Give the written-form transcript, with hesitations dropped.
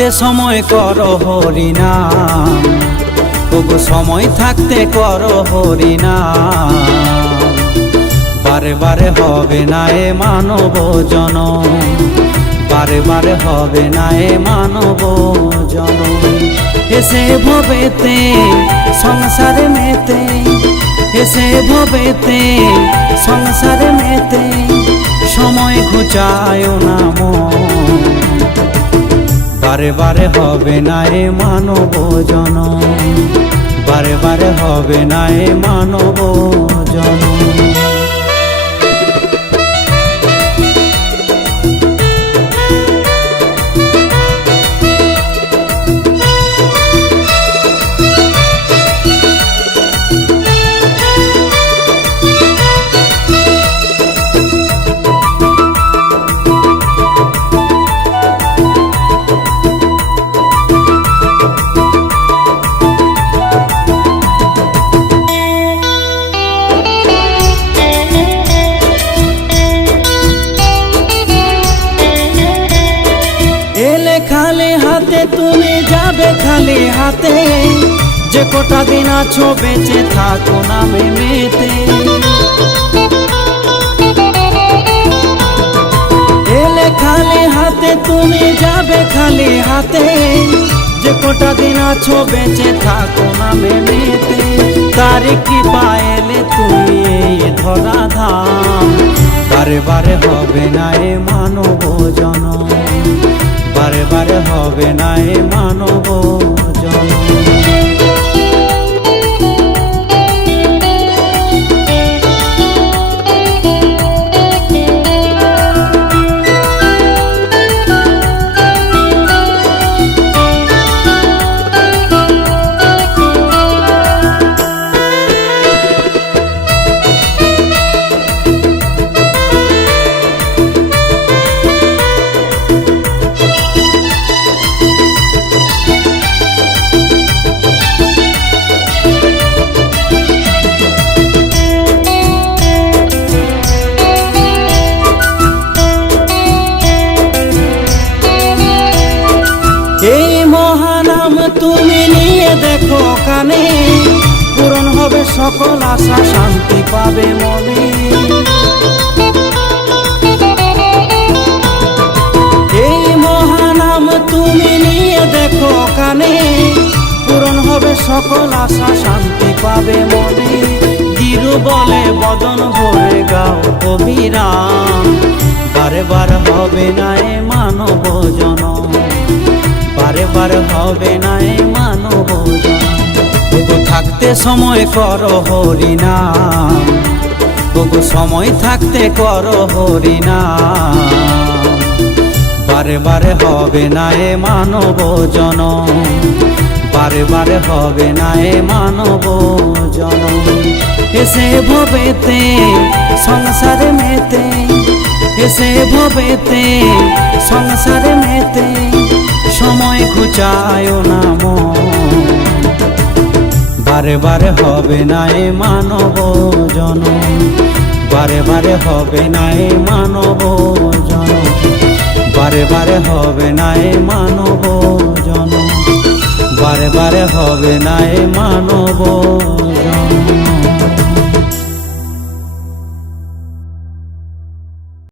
থাকতে সময় করো হরিনাম, ওগো সময় থাকতে করো হরিনাম। বারে বারে হবে না এ মানব জনম, বারে বারে হবে না এ মানব জনম। এসে ভবেতে সংসারে মেতে, এসে ভবেতে সংসারে মেতে, সময় ঘুচায় না মন। বারে বারে হবে না এ মানব জনম, বারে বারে হবে না এ মানব জনম। খালি হাতে তুমি যাবে খালি হাতে, যে কটা দিন আছো বেঁচে থাকো নামে মেতে। এলে খালি হাতে তুমি যাবে খালি হাতে, যে কটা দিন আছো বেঁচে থাকো নামে মেতে। তারি কৃপা এলে তুমি এই ধরা ধাম, বারে বারে হবে না এ মানব জনম, বারে বারে হবে না এ মানব জনম। এই মহানাম তুমি নিয়ে দেখো কানে, পূরণ হবে সকল আশা, শান্তি পাবে মনে। এই মহানাম তুমি নিয়ে দেখো কানে, পূরণ হবে সকল আশা, শান্তি পাবে মনে। গিরু বলে বদন ভরে গাও অবিরাম, বারে বারে হবে না এ মানব জনম, বারে বারে হবে না এ মানব জনম। ওগো থাকতে সময় করো হরিনাম, ওগো সময় থাকতে করো হরিনাম। বারে বারে হবে না এ মানব জনম, বারে বারে হবে না এ মানব জনম। এসে ভবেতে সংসারে মেতে, এসে ভবেতে সংসারে মেতে, সময় ঘুচায় না মন। বারে বারে হবে না এ মানব জনম, বারে বারে হবে না এ মানব জনম, বারে বারে হবে না এ মানব জনম, বারে বারে হবে না এ মানব জনম।